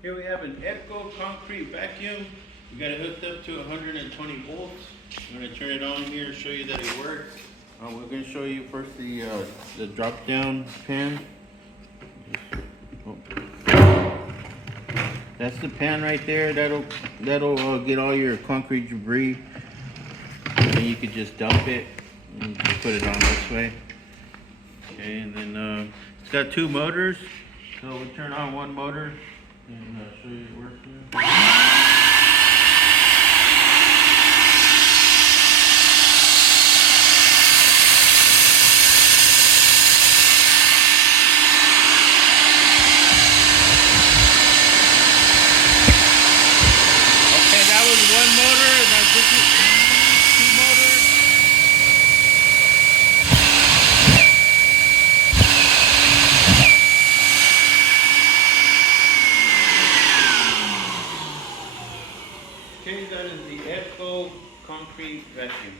Here we have an Edco concrete vacuum. We got it hooked up to 120 volts. I'm gonna turn it on here, show you that it works. We're gonna show you first the drop down pan. That's the pan right there. That'll get all your concrete debris. And you could just dump it and just put it on this way. Okay, and then it's got two motors. So we'll turn on one motor and show you it working. Okay, that was one motor, and this is two motors. Okay, that is the Edco concrete vacuum.